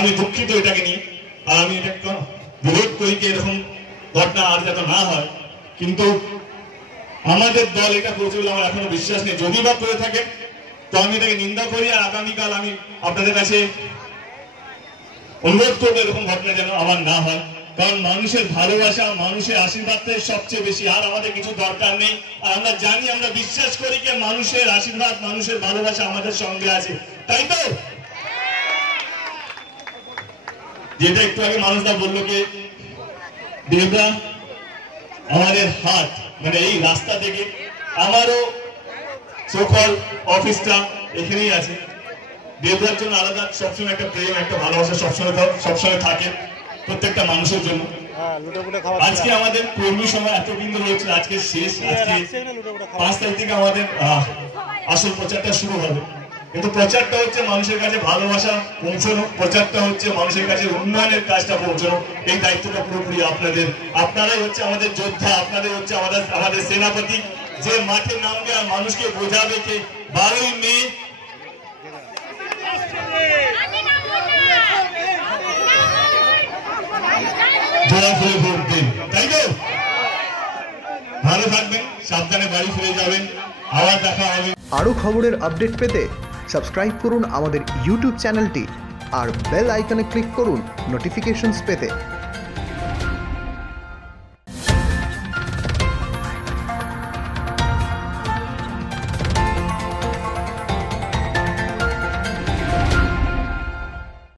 আমি দুঃখিত এটাকে নিয়ে, আর আমি এটা বিরোধ করি যে এরকম ঘটনা আর যাতে না হয়। কিন্তু আমাদের দল এটা করেছে বলে আমার এখনো বিশ্বাস নেই। যদি বা করে থাকে তো আমি এটাকে নিন্দা করি, আর আগামীকাল আমি আপনাদের কাছে অনুরোধ করবো এরকম ঘটনা যেন আবার না হয়। কারণ মানুষের ভালোবাসা, মানুষের আশীর্বাদটাই সবচেয়ে বেশি, আর আমাদের কিছু দরকার নেই। আর আমরা জানি, আমরা বিশ্বাস করি যে মানুষের আশীর্বাদ, মানুষের ভালোবাসা আমাদের সঙ্গে আছে, তাই তো? যেটা একটু আগে মানুষরা বললো যে দেবরা আমাদের হাত, মানে এই রাস্তা থেকে আমারও সকল অফিসটা এখানেই আছে। দেবরার জন্য আলাদা সবসময় একটা প্রেম, একটা ভালোবাসা সবসময় থাকে প্রত্যেকটা মানুষের জন্য। আজকে আমাদের কর্মী সভা এতদিন রয়েছে, আজকে শেষ। আজকে 5 তারিখ থেকে আমাদের আসল প্রচারটা শুরু হবে। কিন্তু প্রচারটা হচ্ছে মানুষের কাছে ভালোবাসা পৌঁছানো, প্রচারটা হচ্ছে মানুষের কাছে উন্নয়নের কাজটা পৌঁছানো। এই দায়িত্বটা পুরোপুরি আপনাদের। আপনারাই হচ্ছে আমাদের যোদ্ধা, আপনাদের হচ্ছে আমাদের সেনাপতি, যে মাঠে নামবে আর মানুষকে বোঝাবে যে 12ই মে ভোট দিন, তাই তো? ভালো থাকবেন, সাবধানে বাড়ি ফিরে যাবেন, আবার দেখা হবে। আরো খবরের আপডেট পেতে সাবস্ক্রাইব করুন আমাদের ইউটিউব চ্যানেলটি আর বেল আইকনে ক্লিক করুন নোটিফিকেশনস পেতে।